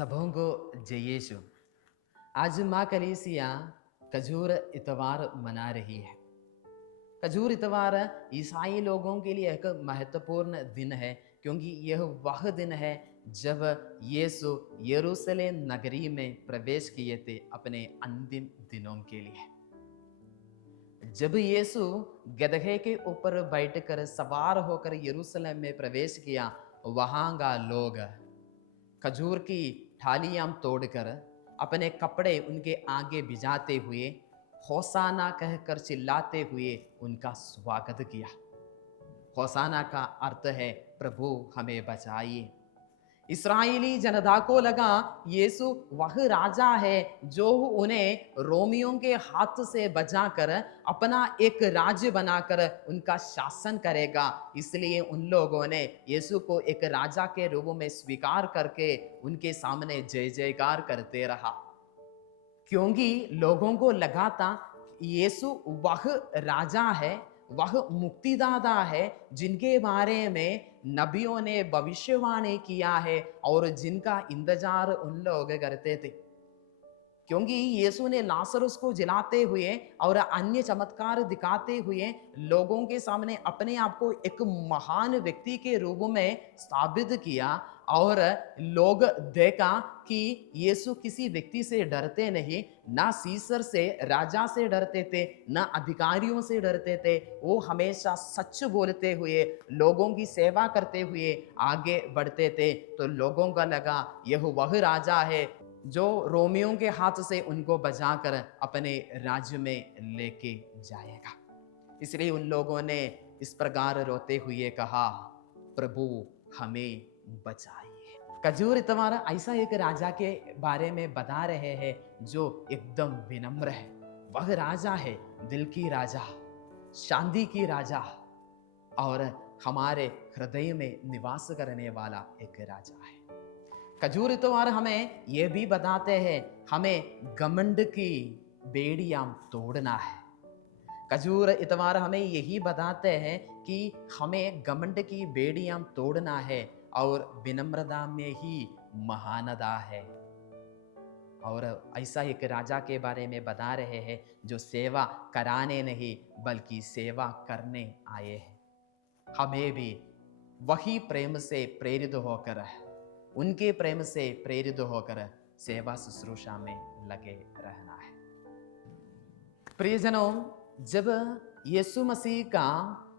सबों को जय यीशु। आज माँ कलीसिया खजूर इतवार मना रही है। खजूर इतवार ईसाई लोगों के लिए एक महत्वपूर्ण दिन है, क्योंकि यह वह दिन है जब यीशु यरूशलेम नगरी में प्रवेश किए थे अपने अंतिम दिनों के लिए। जब यीशु गदहे के ऊपर बैठकर सवार होकर यरूशलेम में प्रवेश किया, वहाँ का लोग खजूर की ठालियां तोड़कर अपने कपड़े उनके आगे भिजाते हुए होसाना कहकर चिल्लाते हुए उनका स्वागत किया। होसाना का अर्थ है प्रभु हमें बचाइए। इस्राएली जनता को लगा यीशु वह राजा है जो उन्हें रोमियों के हाथ से बचाकर अपना एक राज्य बनाकर उनका शासन करेगा। इसलिए उन लोगों ने यीशु को एक राजा के रूप में स्वीकार करके उनके सामने जय जयकार करते रहा, क्योंकि लोगों को लगा था यीशु वह राजा है, वह मुक्तिदाता है जिनके बारे में नबियों ने भविष्यवाणी किया है और जिनका इंतजार उन लोग करते थे। क्योंकि यीशु ने लाजरस को जिलाते हुए और अन्य चमत्कार दिखाते हुए लोगों के सामने अपने आप को एक महान व्यक्ति के रूप में साबित किया, और लोग देखा कि यीशु किसी व्यक्ति से डरते नहीं, ना सीसर से राजा से डरते थे, ना अधिकारियों से डरते थे। वो हमेशा सच बोलते हुए लोगों की सेवा करते हुए आगे बढ़ते थे। तो लोगों का लगा यह वह राजा है जो रोमियों के हाथ से उनको बचाकर अपने राज्य में लेके जाएगा। इसलिए उन लोगों ने इस प्रकार रोते हुए कहा, प्रभु हमें बचाइए। खजूर इतवार ऐसा एक राजा के बारे में बता रहे हैं जो एकदम विनम्र है। वह राजा है दिल की राजा, शांति की राजा, और हमारे हृदय में निवास करने वाला एक राजा है। खजूर इतवार हमें यह भी बताते हैं हमें घमंड की बेड़ियां तोड़ना है। खजूर इतवार हमें यही बताते हैं कि हमें घमंड की बेड़ियां तोड़ना है और विनम्रता में ही महानता है। और ऐसा एक राजा के बारे में बता रहे हैं जो सेवा कराने नहीं बल्कि सेवा करने आए हैं। हमें भी वही प्रेम से प्रेरित होकर, उनके प्रेम से प्रेरित होकर सेवा शुश्रूषा में लगे रहना है। प्रियजनों, जब यीशु मसीह का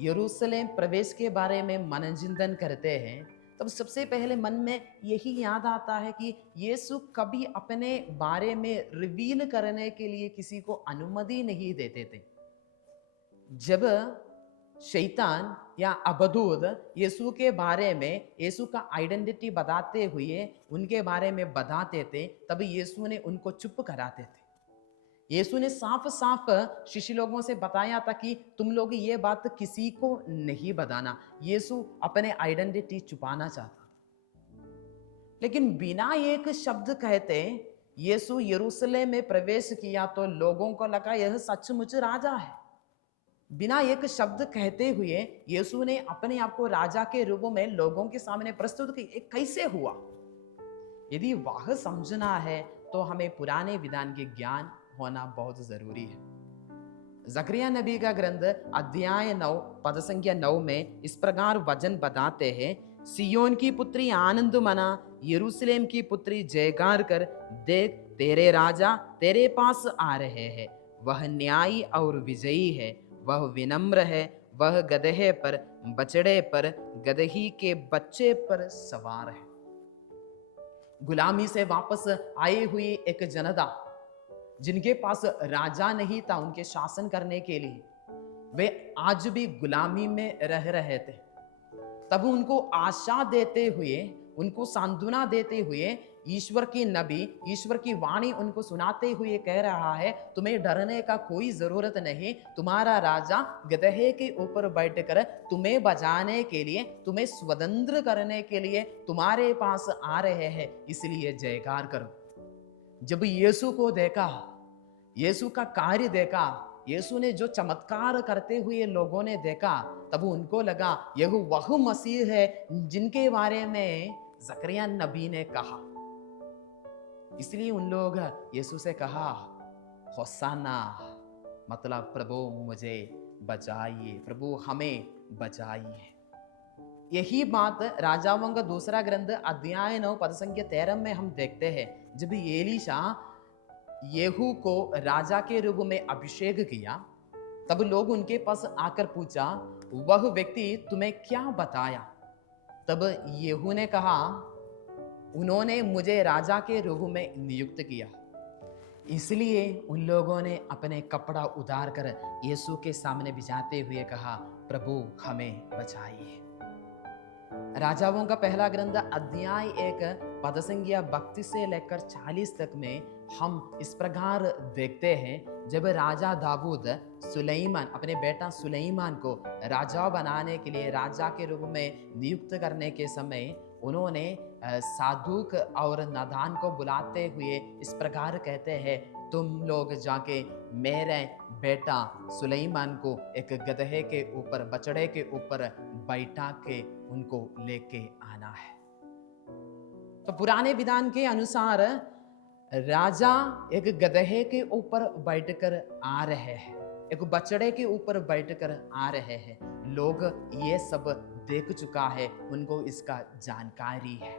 यरूशलेम प्रवेश के बारे में मनोचिंतन करते हैं, तब सबसे पहले मन में यही याद आता है कि यीशु कभी अपने बारे में रिवील करने के लिए किसी को अनुमति नहीं देते थे। जब शैतान या अबदूद यीशु के बारे में, यीशु का आइडेंटिटी बताते हुए उनके बारे में बताते थे, तब यीशु ने उनको चुप कराते थे। यीशु ने साफ साफ शिष्य लोगों से बताया था कि तुम लोग ये बात किसी को नहीं बताना। यीशु अपने आइडेंटिटी छुपाना चाहता, लेकिन बिना एक शब्द कहते यीशु यरूशलेम में प्रवेश किया तो लोगों को लगा यह सचमुच राजा है। बिना एक शब्द कहते हुए यीशु ने अपने आप को राजा के रूप में लोगों के सामने प्रस्तुत किया। कैसे हुआ? यदि वह समझना है तो हमें पुराने विधान के ज्ञान होना बहुत जरूरी है। जकरिया नबी का ग्रंथ अध्याय 9 पद संख्या 9 में इस प्रकार वचन बताते हैं, सियोन की पुत्री आनंद मना, यरूशलेम की पुत्री जयकार कर, देख तेरे राजा तेरे पास आ रहे हैं। वह न्यायी और विजयी है, वह विनम्र है, वह गदहे पर, बछड़े पर, गदही के बच्चे पर सवार है। गुलामी से वापस आई हुई एक जनता जिनके पास राजा नहीं था उनके शासन करने के लिए, वे आज भी गुलामी में रह रहे थे। तब उनको आशा देते हुए, उनको सांत्वना देते हुए ईश्वर की नबी, ईश्वर की वाणी उनको सुनाते हुए कह रहा है, तुम्हें डरने का कोई जरूरत नहीं। तुम्हारा राजा गदहे के ऊपर बैठकर तुम्हें बचाने के लिए, तुम्हें स्वतंत्र करने के लिए तुम्हारे पास आ रहे हैं, इसलिए जयकार करो। जब यीशु को देखा, यीशु का कार्य देखा, यीशु ने जो चमत्कार करते हुए लोगों ने देखा, तब उनको लगा यह वह मसीह है जिनके बारे में जकरिया नबी ने कहा। इसलिए उन लोग यीशु से कहा, होसाना, मतलब प्रभु मुझे बचाइए, प्रभु हमें बचाइए। यही बात राजाओं का दूसरा ग्रंथ अध्याय 9 पद संख्या 13 में हम देखते हैं। जब एलीशा येहू को राजा के रूप में अभिषेक किया, तब लोग उनके पास आकर पूछा, वह व्यक्ति तुम्हें क्या बताया? तब येहू ने कहा, उन्होंने मुझे राजा के रूप में नियुक्त किया। इसलिए उन लोगों ने अपने कपड़ा उतार कर यीशु के सामने बिछाते हुए कहा, प्रभु हमें बचाइए। राजाओं का पहला ग्रंथ अध्याय 1 पद संख्या 32 से लेकर 40 तक में हम इस प्रकार देखते हैं, जब राजा दाऊद सुलेमान अपने बेटा सुलेमान को राजा बनाने के लिए राजा के रूप में नियुक्त करने के समय उन्होंने सादूक और नादान को बुलाते हुए इस प्रकार कहते हैं, तुम लोग जाके मेरे बेटा सुलेमान को एक गधे के ऊपर, बछड़े के ऊपर बैठा के उनको लेके आना है। तो पुराने विधान के अनुसार राजा एक गधे के ऊपर बैठकर आ रहे हैं, एक बछड़े के ऊपर बैठकर आ रहे हैं। लोग ये सब देख चुका है, उनको इसका जानकारी है।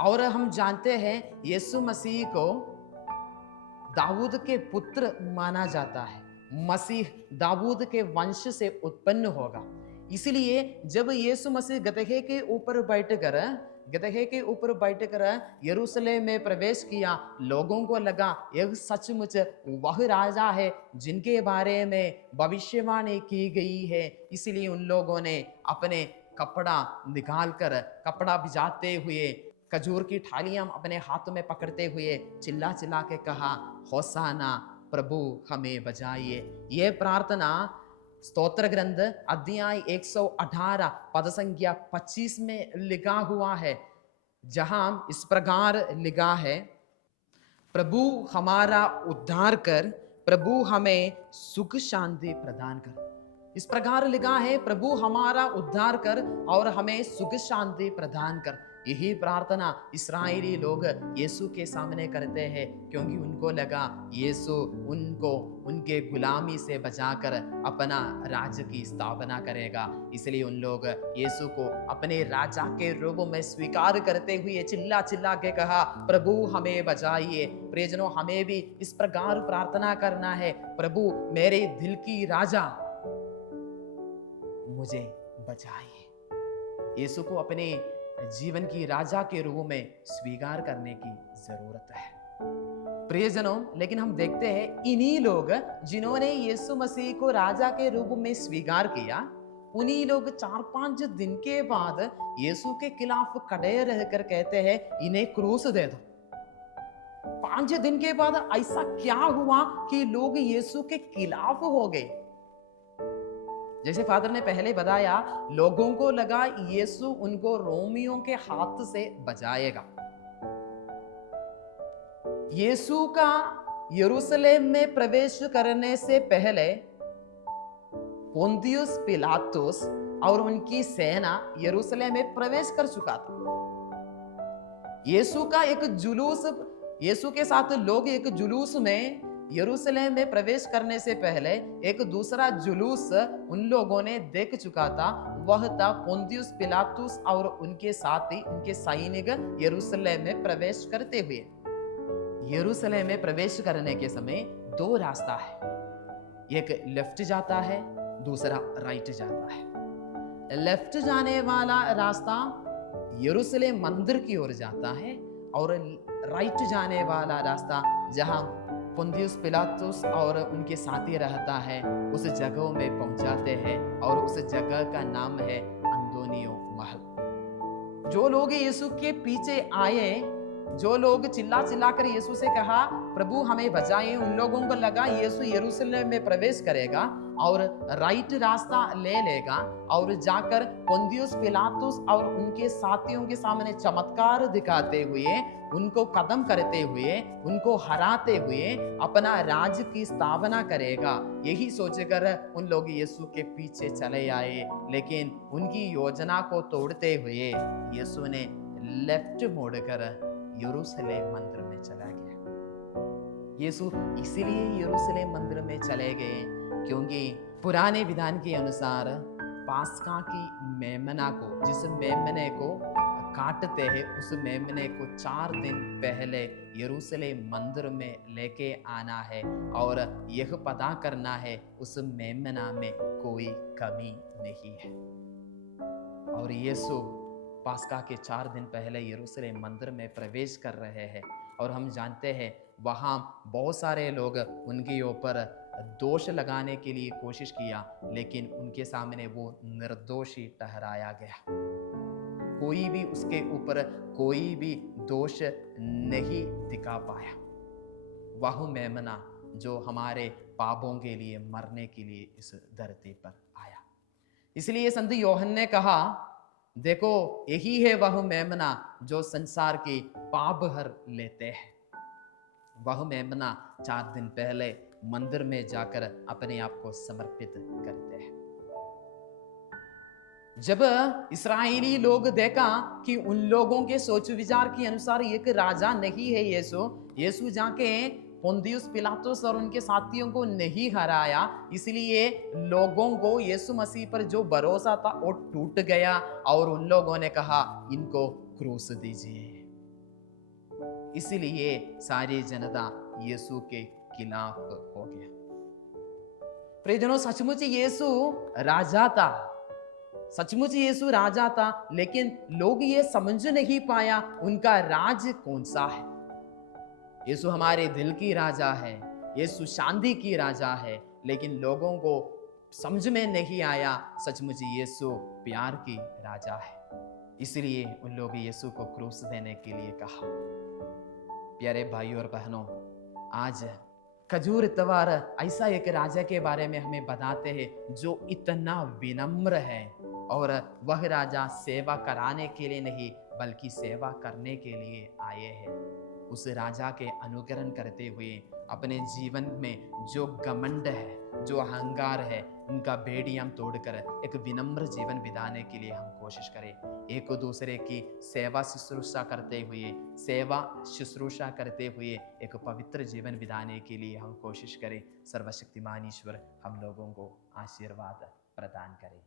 और हम जानते हैं यीशु मसीह को दाऊद के पुत्र माना जाता है। मसीह दाऊद के वंश से उत्पन्न होगा। इसलिए जब यीशु मसीह गधे के ऊपर बैठकर यरूशलेम में प्रवेश किया, लोगों को लगा यह सचमुच वह राजा है जिनके बारे में भविष्यवाणी की गई है। इसलिए उन लोगों ने अपने कपड़ा निकालकर, कपड़ा भिजाते हुए, खजूर की थालियां अपने हाथों में पकड़ते हुए चिल्ला चिल्ला के कहा, होसाना, प्रभु हमें बचाइए। ये प्रार्थना स्तोत्र ग्रंथ अध्याय 118 पद संख्या 25 में लिखा हुआ है, जहां इस प्रकार लिखा है, प्रभु हमारा उद्धार कर, प्रभु हमें सुख शांति प्रदान कर। इस प्रकार लिखा है, प्रभु हमारा उद्धार कर और हमें सुख शांति प्रदान कर। यही प्रार्थना इस्राएली लोग यीशु के सामने करते हैं, क्योंकि उनको लगा यीशु उनको उनके गुलामी से बचाकर अपना राज्य की स्थापना करेगा। इसलिए उन लोग यीशु को अपने राजा के रूप में स्वीकार करते हुए चिल्ला चिल्ला के कहा, प्रभु हमें बचाइए। प्रियजनों, हमें भी इस प्रकार प्रार्थना करना है, प्रभु मेरे दिल की राजा मुझे बचाइए। यीशु को अपने जीवन की राजा के रूप में स्वीकार करने की जरूरत है। प्रियजनों, लेकिन हम देखते हैं इन्हीं लोग जिन्होंने यीशु मसीह को राजा के रूप में स्वीकार किया, उन्हीं लोग 4-5 दिन के बाद यीशु के खिलाफ खड़े रहकर कहते हैं, इन्हें क्रूस दे दो। 5 दिन के बाद ऐसा क्या हुआ कि लोग यीशु के खिलाफ हो गए? जैसे फादर ने पहले बताया, लोगों को लगा यीशु उनको रोमियों के हाथ से बचाएगा। यीशु का यरूशलेम में प्रवेश करने से पहले पोंतियुस पिलातुस और उनकी सेना यरूशलेम में प्रवेश कर चुका था। यीशु का एक जुलूस, यीशु के साथ लोग एक जुलूस में यरूशलेम में प्रवेश करने से पहले एक दूसरा जुलूस उन लोगों ने देख चुका था। वह था पोंतियुस पिलातुस और उनके साथी, उनके सैनिक यरूशलेम में प्रवेश करते हुए। यरूशलेम में प्रवेश करने के समय 2 रास्ता है, एक लेफ्ट जाता है, दूसरा राइट जाता है। लेफ्ट जाने वाला रास्ता यरूशलेम मंदिर की ओर जाता है और राइट जाने वाला रास्ता जहां पोंतियुस पिलातुस और उनके साथी रहता है, उस जगह में पहुंचाते हैं और उस जगह का नाम है अंदोनियो महल। जो लोग यीशु के पीछे आए, जो लोग चिल्ला चिल्ला कर यीशु से कहा, प्रभु हमें बचाइए, उन लोगों को लगा यीशु यरूशलेम में प्रवेश करेगा और राइट रास्ता ले लेगा और जाकर पोंतियुस पिलातुस और उनके साथियों के सामने चमत्कार दिखाते हुए, उनको खत्म करते हुए, उनको हराते हुए अपना राज्य की स्थापना करेगा। यही सोचकर उन लोग यीशु के पीछे चले आए, लेकिन उनकी योजना को तोड़ते हुए यीशु ने लेफ्ट मोड़कर यरूशलेम मंदिर में चला गया। यीशु इसीलिए यरूशलेम मंदिर में चले गए क्योंकि पुराने विधान के अनुसार पास्का की मेमना को, जिस मेमने को काटते हैं, उस मेमने को 4 दिन पहले यरूशलेम मंदिर में लेके आना है और यह पता करना है उस मेमना में कोई कमी नहीं है। और यीशु पास्का के 4 दिन पहले यरूशलेम मंदिर में प्रवेश कर रहे हैं और हम जानते हैं वहाँ बहुत सारे लोग उनके ऊपर दोष लगाने के लिए कोशिश किया, लेकिन उनके सामने वो निर्दोषी ठहराया गया। कोई भी उसके ऊपर कोई भी दोष नहीं दिखा पाया। वह मेमना जो हमारे पापों के लिए मरने के लिए इस धरती पर आया। इसलिए संत यूहन्ना ने कहा, देखो यही है वह मेमना जो संसार के पाप हर लेते हैं। वह मेमना 4 दिन पहले मंदिर में जाकर अपने आप को समर्पित करते हैं। जब इस्राएली लोग देखा कि उन लोगों के सोच विचार के अनुसार एक राजा नहीं है यीशु जाके पोंदियुस पिलातुस और उनके साथियों को नहीं हराया, इसलिए लोगों को यीशु मसीह पर जो भरोसा था वो टूट गया और उन लोगों ने कहा इनको क्रूस दीजिए। इसलिए सारी जनता यीशु के खिलाफ हो गया। प्रियजनों, सचमुच यीशु राजा था, सचमुच यीशु राजा था, लेकिन लोग ये समझ नहीं पाया उनका राज कौन सा है। यीशु हमारे दिल की राजा है, यीशु शांति की राजा है, लेकिन लोगों को समझ में नहीं आया सचमुच यीशु प्यार की राजा है। इसलिए उन लोग यीशु को क्रूस देने के लिए कहा। प्यारे भाइयों और बहनों, आज खजूर इतवार ऐसा एक राजा के बारे में हमें बताते हैं जो इतना विनम्र है और वह राजा सेवा कराने के लिए नहीं बल्कि सेवा करने के लिए आए हैं। उस राजा के अनुकरण करते हुए अपने जीवन में जो घमंड है, जो अहंकार है, उनका बेड़ियां तोड़कर एक विनम्र जीवन बिताने के लिए हम कोशिश करें। एक दूसरे की सेवा शुश्रूषा करते हुए एक पवित्र जीवन बिताने के लिए हम कोशिश करें। सर्वशक्तिमान ईश्वर हम लोगों को आशीर्वाद प्रदान करें।